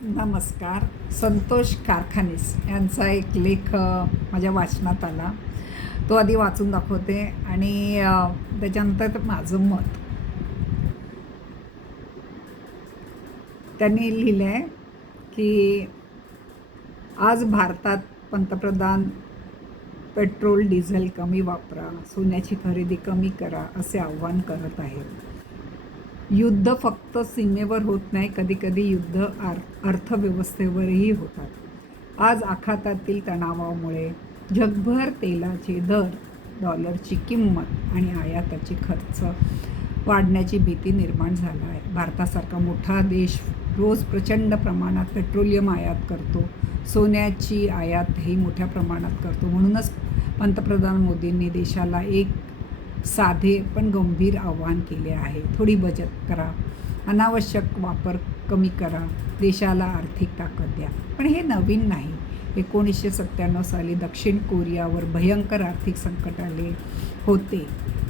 नमस्कार. संतोष कारखानीस यांचा एक लेख माझ्या वाचनात आला. तो आधी वाचून दाखवते आणि त्याच्यानंतर माझं मत. त्यांनी लिहिलं आहे की आज भारतात पंतप्रधान पेट्रोल डिझेल कमी वापरा, सोन्याची खरेदी कमी करा असे आव्हान करत आहेत. युद्ध फक्त सीमेवर होत नाही, कधीकधी युद्ध अर्थव्यवस्थेवरही होतात. आज आखातातील तणावामुळे जगभर तेलाचे दर, डॉलरची किंमत आणि आयाताची खर्च वाढण्याची भीती निर्माण झाला आहे. भारतासारखा मोठा देश रोज प्रचंड प्रमाणात पेट्रोलियम आयात करतो, सोन्याची आयातही मोठ्या प्रमाणात करतो. म्हणूनच पंतप्रधान मोदींनी देशाला एक साधे पण गंभीर आव्हान केले आहे. थोडी बचत करा, अनावश्यक वापर कमी करा, देशाला आर्थिक ताकद द्या. पण हे नवीन नाही. 1997 साली दक्षिण कोरियावर भयंकर आर्थिक संकट आले होते.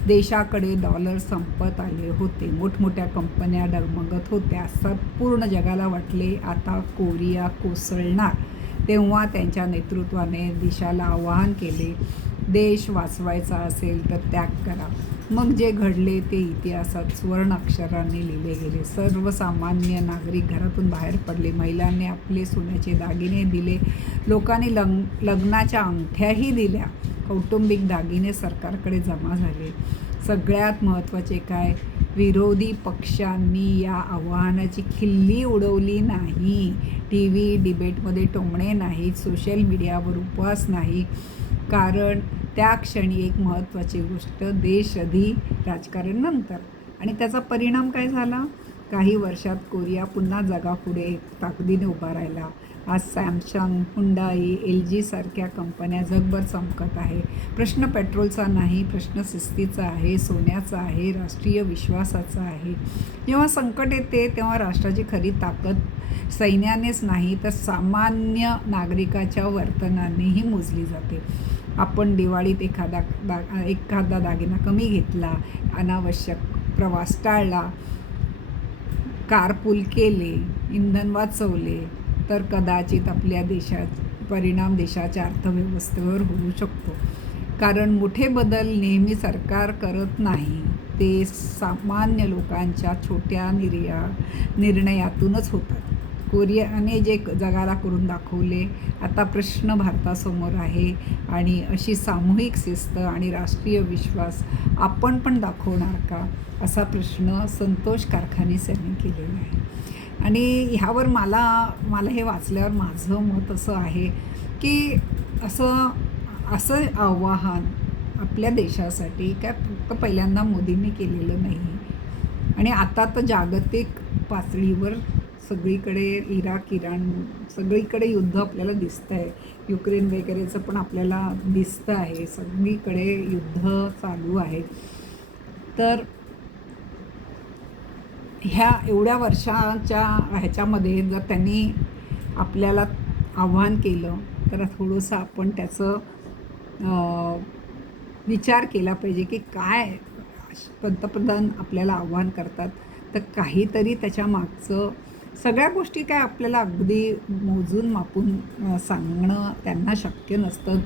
देशाकडे डॉलर संपत आले होते. मोठमोठ्या कंपन्या डगमगत होत्या. संपूर्ण जगाला वाटले आता कोरिया कोसळणार. तेव्हा त्यांच्या नेतृत्वाने देशाला आवाहन केले, देश वाचवायचा असेल तर त्याग करा. मग जे घडले ते इतिहासात सुवर्ण अक्षरांनी लिहिले गेले. सर्वसामान्य नागरिक घरातून बाहेर पडले. महिलांनी आपले सोन्याचे दागिने दिले. लोकांनी लग्नाच्या अंगठ्याही दिल्या. कौटुंबिक दागिने सरकारकडे जमा झाले. सगळ्यात महत्त्वाचे काय, विरोधी पक्षांनी या आव्हानाची खिल्ली उडवली नाही. TV डिबेटमध्ये टोमणे नाहीत, सोशल मीडियावर उपवास नाही. कारण त्या क्षणी एक महत्त्वाची गोष्ट, देश आधी राजकारण नंतर. आणि त्याचा परिणाम काय झाला? काही वर्षात कोरिया पुन्हा जगापुढे ताकदीने उभा राहिला. आज सॅमसंग, हुंडाई, LG सारख्या कंपन्या जगभर चमकत आहे. प्रश्न पेट्रोलचा नाही, प्रश्न शिस्तीचा आहे, सोन्याचा आहे, राष्ट्रीय विश्वासाचा आहे. जेव्हा संकट येते तेव्हा राष्ट्राची खरी ताकद सैन्यानेच नाही तर सामान्य नागरिकाच्या वर्तनानेही मोजली जाते. आपण दिवाळीत एखादा दागिना कमी घेतला, अनावश्यक प्रवास टाळला, कारपूल केले, इंधन वाचवले तर कदाचित आपल्या परिणाम देशाच्या अर्थव्यवस्थेवर होऊ शकतो. कारण मोठे बदल नेहमी सरकार करत नाही, ते सामान्य लोकांच्या छोट्या निर्णयातूनच होतात. कोरियाने जे जगाला करून दाखवले, आता प्रश्न भारतासमोर आहे. आणि अशी सामूहिक शिस्त आणि राष्ट्रीय विश्वास आपण पण दाखवणार का, असा प्रश्न संतोष कारखानीस यांनी केलेला आहे. आणि ह्यावर मला हे वाचल्यावर माझं मत असं आहे की असं आव्हान आपल्या देशासाठी काय फक्त पहिल्यांदा मोदींनी केलेलं नाही. आणि आता तर जागतिक पातळीवर सगळीकडे इराण सगळीकडे युद्ध आपल्याला दिसतं आहे. युक्रेन वगैरेचं पण आपल्याला दिसतं आहे. सगळीकडे युद्ध चालू आहे. तर ह्या एवढ्या वर्षाच्या ह्याच्यामध्ये जर त्यांनी आपल्याला आव्हान केलं तर थोडंसं आपण त्याचं विचार केला पाहिजे की काय पंतप्रधान आपल्याला आव्हान करतात, तर काहीतरी त्याच्या मागचं सगळ्या गोष्टी काय आपल्याला अगदी मोजून मापून सांगणं त्यांना शक्य नसतं.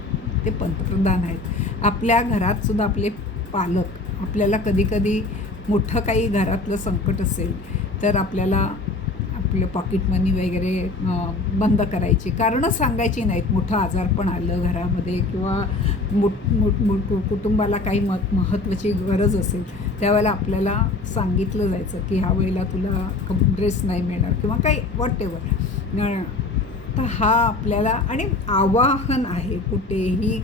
ते पंतप्रधान आहेत. आपल्या घरातसुद्धा आपले पालक आपल्याला कधीकधी मोठं काही घरातलं संकट असेल तर आपल्याला आपलं पॉकेट मनी वगैरे बंद करायची कारणं सांगायची नाहीत. मोठं आजारपण आलं घरामध्ये किंवा कुटुंबाला काही महत्त्वाची गरज असेल त्यावेळेला आपल्याला सांगितलं जायचं की ह्या वेळेला तुला ड्रेस नाही मिळणार किंवा काही व्हॉटेवर. तर हा आपल्याला आणि आवाहन आहे, कुठेही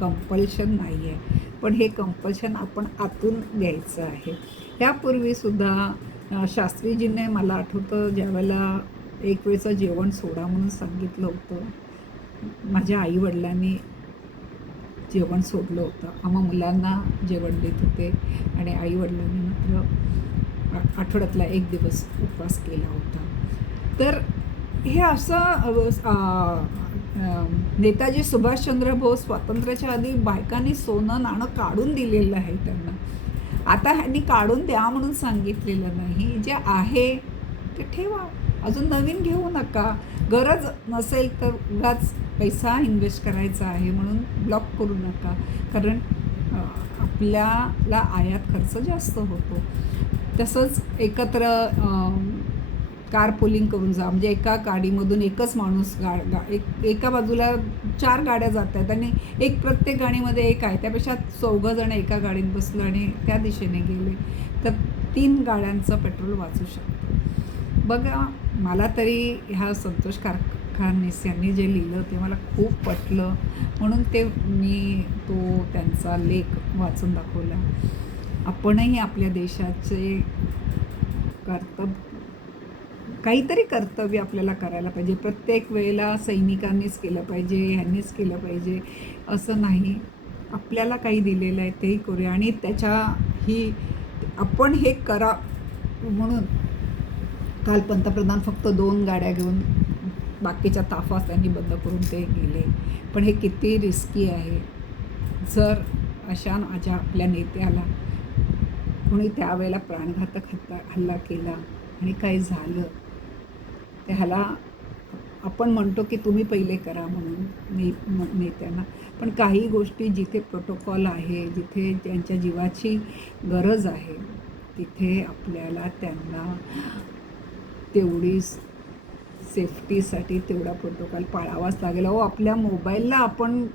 कंपल्शन नाही आहे. पण हे कंपल्शन आपण आतून द्यायचं आहे. यापूर्वीसुद्धा शास्त्रीजींनी मला आठवतं ज्यावेळेला एक वेळचं जेवण सोडा म्हणून सांगितलं होतं, माझ्या आईवडिलांनी जेवण सोडलं होतं. आम्हा मुलांना जेवण देत होते आणि आईवडिलांनी मात्र आठवड्यातला एक दिवस उपवास केला होता. तर हे असं नेताजी सुभाषचंद्र बोस स्वातंत्र्याच्या आधी बायकांनी सोनं नाणं काढून दिलेलं आहे त्यांना. आता ह्यांनी काढून द्या म्हणून सांगितलेलं नाही. जे आहे ते ठेवा. अजून नवीन घेऊ नका. गरज नसेल तर उगाच पैसा इन्व्हेस्ट करायचा आहे म्हणून ब्लॉक करू नका. कारण आपल्याला आयात खर्च जास्त होतो. तसंच एकत्र कार पुलिंग करून जा, म्हणजे एका गाडीमधून एकच माणूस एका बाजूला 4 गाड्या जात आहेत आणि प्रत्येक गाडीमध्ये एक आहे. त्यापेक्षा 4 जण एका गाडीत बसलो आणि त्या दिशेने गेले तर 3 गाड्यांचं पेट्रोल वाचू शकतं. बघा, मला तरी ह्या संतोष कारखानीस यांनी जे लिहिलं ते मला खूप पटलं, म्हणून मी त्यांचा लेख वाचून दाखवला. आपणही आपल्या देशाचे काहीतरी कर्तव्य आपल्याला करायला पाहिजे. प्रत्येक वेळेला सैनिकांनीच केलं पाहिजे, ह्यांनीच केलं पाहिजे असं नाही. आपल्याला काही दिलेलं आहे तेही करूया आणि आपण हे करा म्हणून काल पंतप्रधान फक्त 2 गाड्या घेऊन बाकीच्या ताफा त्यांनी बंद करून ते गेले. पण हे किती रिस्की आहे. जर अशा माझ्या आपल्या नेत्याला कोणी त्यावेळेला प्राणघातक हल्ला केला आणि काही झालं तर ह्याला आपण म्हणतो की तुम्ही पहिले करा म्हणून नेत्यांना. पण काही गोष्टी जिथे प्रोटोकॉल आहे, जिथे त्यांच्या जीवाची गरज आहे, तिथे आपल्याला त्यांना तेवढी सेफ्टीसाठी तेवढा प्रोटोकॉल पाळावाच लागेल. आपल्या मोबाईलला आपण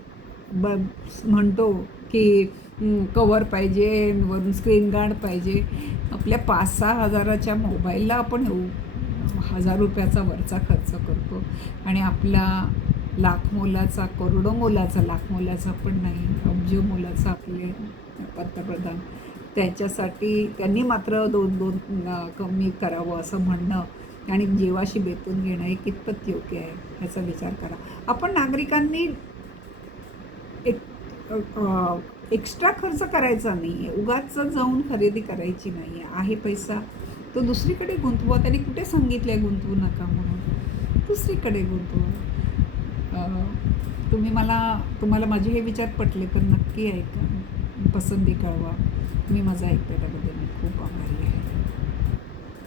म्हणतो की कवर पाहिजे, वरून स्क्रीन गार्ड पाहिजे. आपल्या 5-6 हजाराच्या मोबाईलला आपण 1000 रुपयाचा वरचा खर्च करतो आणि आपला लाख मोलाचा, करोडो मोलाचा, लाख मोलाचा पण नाही, अब्ज मोलाचा आपले पंतप्रधान, त्याच्यासाठी त्यांनी मात्र 2 कमी करावं असं म्हणणं आणि जीवाशी बेतून घेणं हे कितपत योग्य आहे ह्याचा विचार करा. आपण नागरिकांनी एक्स्ट्रा खर्च करायचा नाही आहे, उगाच जाऊन खरेदी करायची नाही आहे पैसा तो दुसरीकडे गुंतवा. त्यांनी कुठे सांगितलं आहे गुंतवू नका म्हणून, दुसरीकडे गुंतवा. तुम्हाला माझे हे विचार पटले तर नक्की ऐका, पसंती कळवा. मी माझा ऐकता त्याबद्दल मी खूप आभारी आहे.